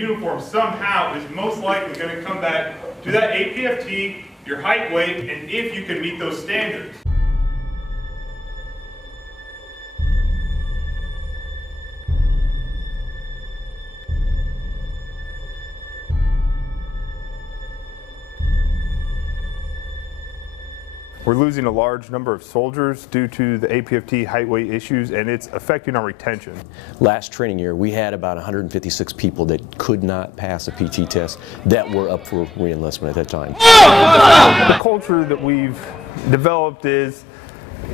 uniform somehow is most likely going to come back to that APFT, your height, weight, and if you can meet those standards. We're losing a large number of soldiers due to the APFT height weight issues, and it's affecting our retention. Last training year, we had about 156 people that could not pass a PT test that were up for re-enlistment at that time. The culture that we've developed is,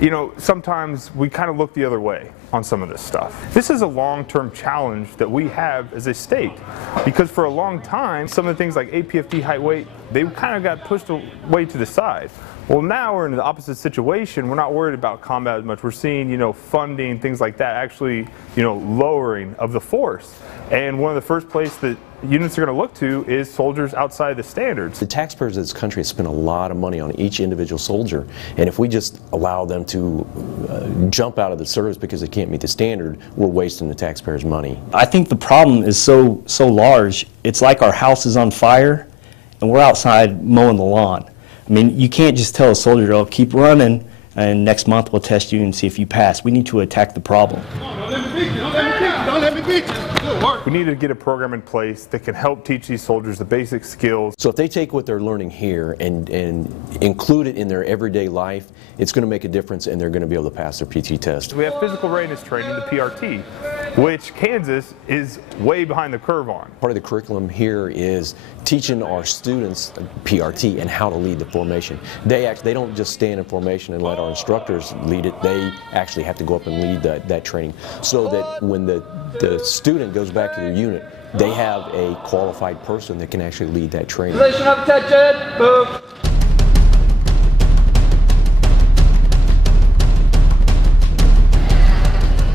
you know, sometimes we kind of look the other way on some of this stuff. This is a long-term challenge that we have as a state, because for a long time, some of the things like APFT height weight, they kind of got pushed away to the side. Well, now we're in the opposite situation. We're not worried about combat as much. We're seeing, you know, funding, things like that, actually, you know, lowering of the force. And one of the first places that units are going to look to is soldiers outside the standards. The taxpayers of this country have spent a lot of money on each individual soldier, and if we just allow them to jump out of the service because they can't meet the standard, we're wasting the taxpayers' money. I think the problem is so large. It's like our house is on fire, and we're outside mowing the lawn. I mean, you can't just tell a soldier, oh, keep running, and next month we'll test you and see if you pass. We need to attack the problem. Don't let me beat you, don't let me beat you, don't let me beat you. Good work. We need to get a program in place that can help teach these soldiers the basic skills. So if they take what they're learning here and include it in their everyday life, it's going to make a difference, and they're going to be able to pass their PT test. We have physical readiness training, the PRT, which Kansas is way behind the curve on. Part of the curriculum here is teaching our students PRT and how to lead the formation. They don't just stand in formation and let our instructors lead it. They actually have to go up and lead that training, so that when the student goes back to their unit, they have a qualified person that can actually lead that training. Position of attention, move.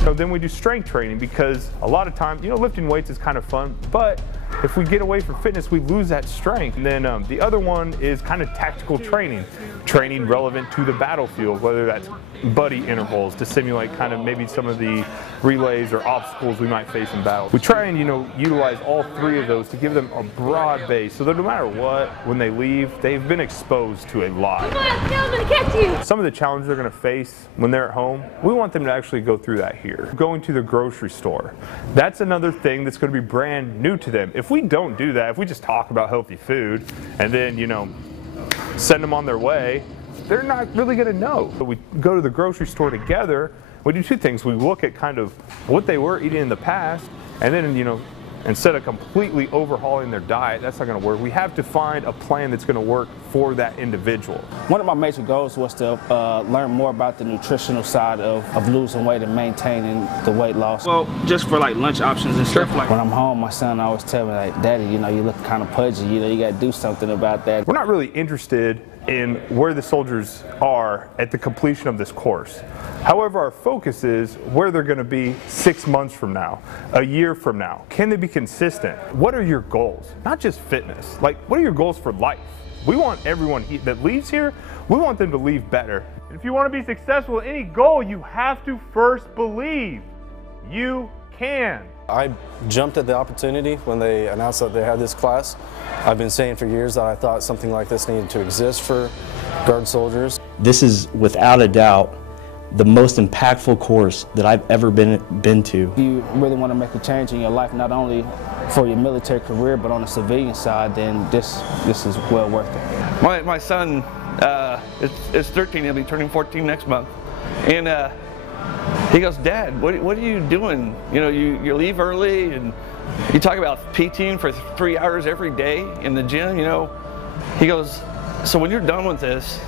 So then we do strength training, because a lot of times, you know, lifting weights is kind of fun, but if we get away from fitness, we lose that strength. And then the other one is kind of tactical training relevant to the battlefield, whether that's buddy intervals to simulate kind of maybe some of the relays or obstacles we might face in battle. We try and, you know, utilize all three of those to give them a broad base, so that no matter what, when they leave, they've been exposed to a lot. Come on, I'm gonna catch you. Some of the challenges they're going to face when they're at home, we want them to actually go through that here. Going to the grocery store, that's another thing that's going to be brand new to them. If we don't do that, if we just talk about healthy food and then, you know, send them on their way, they're not really going to know. So we go to the grocery store together. We do two things. We look at kind of what they were eating in the past, and then, you know, instead of completely overhauling their diet, that's not going to work. We have to find a plan that's going to work for that individual. One of my major goals was to learn more about the nutritional side of losing weight and maintaining the weight loss. Well, just for like lunch options and stuff like that. When I'm home, my son always tell me, like, Daddy, you know, you look kind of pudgy, you know, you got to do something about that. We're not really interested in where the soldiers are at the completion of this course. However, our focus is where they're going to be 6 months from now, a year from now. Can they be consistent? What are your goals? Not just fitness. Like, what are your goals for life? We want everyone that leaves here, we want them to leave better. If you want to be successful in any goal, you have to first believe you can. I jumped at the opportunity when they announced that they had this class. I've been saying for years that I thought something like this needed to exist for Guard soldiers. This is, without a doubt, the most impactful course that I've ever been to. If you really want to make a change in your life, not only for your military career, but on the civilian side, then this is well worth it. My son is 13, he'll be turning 14 next month. And he goes, Dad, what are you doing? You know, you leave early and you talk about PTing for 3 hours every day in the gym, you know. He goes, so when you're done with this,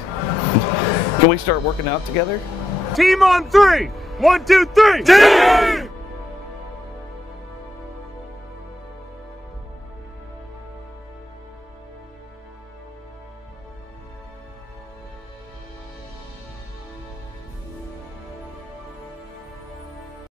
can we start working out together? Team on three. 1, 2, 3. Team!